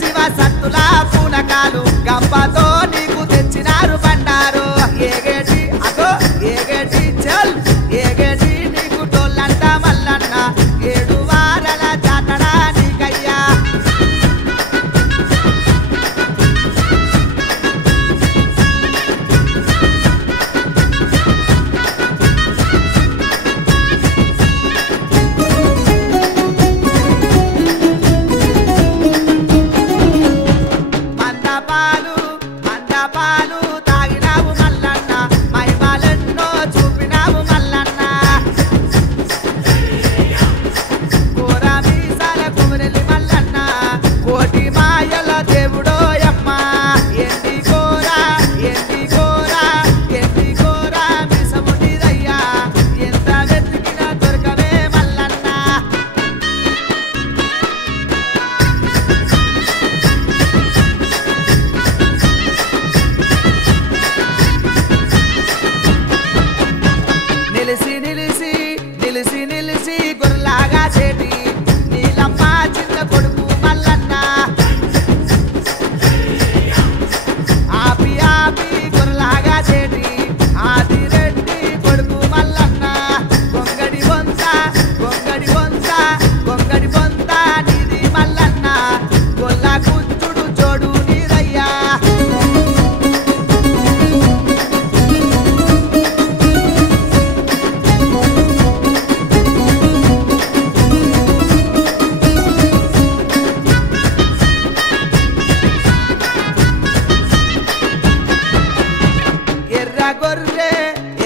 శివ సత్తుల పూనకాలు గంపతో నీకు తెచ్చినారు బండారు ఏగేటి అగో ఏగేటి చల్ ఏగేటి నీకు టోళ్ళంట మల్లన్న 7 వారాల జాతరా నీకయ్యా మందపాలు తాగినావు మల్లన్న మైమాలెన్నో చూపినావు మల్లన్న కూర మీసాల కుమిరెల్లి మల్లన్న కోటి మాయల దేవుడోయమ్మ ఎండి కూర మిసమునిదయ్యా ఎంత వెతికినా దొరకవే మల్లన్న నిలిసి గొర్రెలాగా చేటి నీలమ్మ చిన్న కొడుకు మల్లన్న ఆపి గొర్రెలాగా చేటి ఆదిరెడ్డి కొడుకు మల్లన్న గొంగడి బొంత నీది మల్లన్న గొల్ల కూర్చుడు జోడు నీదయ్యా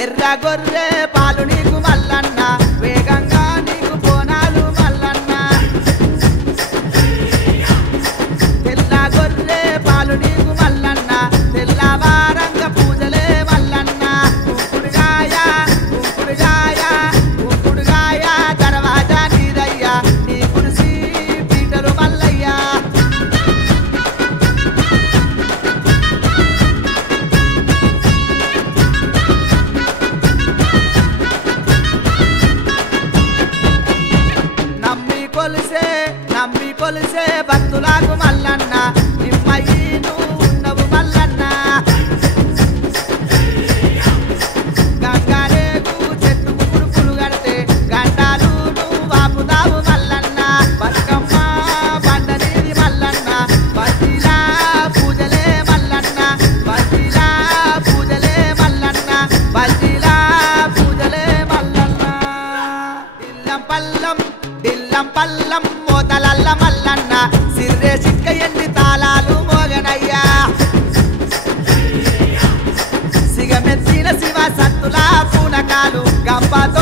ఎర్ర గొర్రె పాలు నీకు మల్లన్న వేగంగా నీకు పోనాలు మల్లన్న తెల్ల గొర్రె పాలు నీకు మల్లన్న తెల్లవారంగ పూజలే మల్లన్న కుంకుడుగాయ దర్వాజా నీదయ్యా నీ కురిసి పీటలు మల్లయ్యా నమ్మి కొలిసే భక్తులకు మల్లన్న నిమ్మయ్యి నువ్వు ఉన్నవు మల్లన్న గంగారేగు చెట్టుకు పురుపులు కడితే గండాలు నువ్వు వాపుతావు మల్లన్న బతుకమ్మ బండ నీది మల్లన్న బజ్జీలా పూజలే మల్లన్న దిల్లం పల్లం మోతలల్ల మల్లన్న సిర్రే సిక్క ఎండి తాళాలు మోగనయ్యా సిగమెత్తిన శివ సత్తుల పూనకాలు గంపతో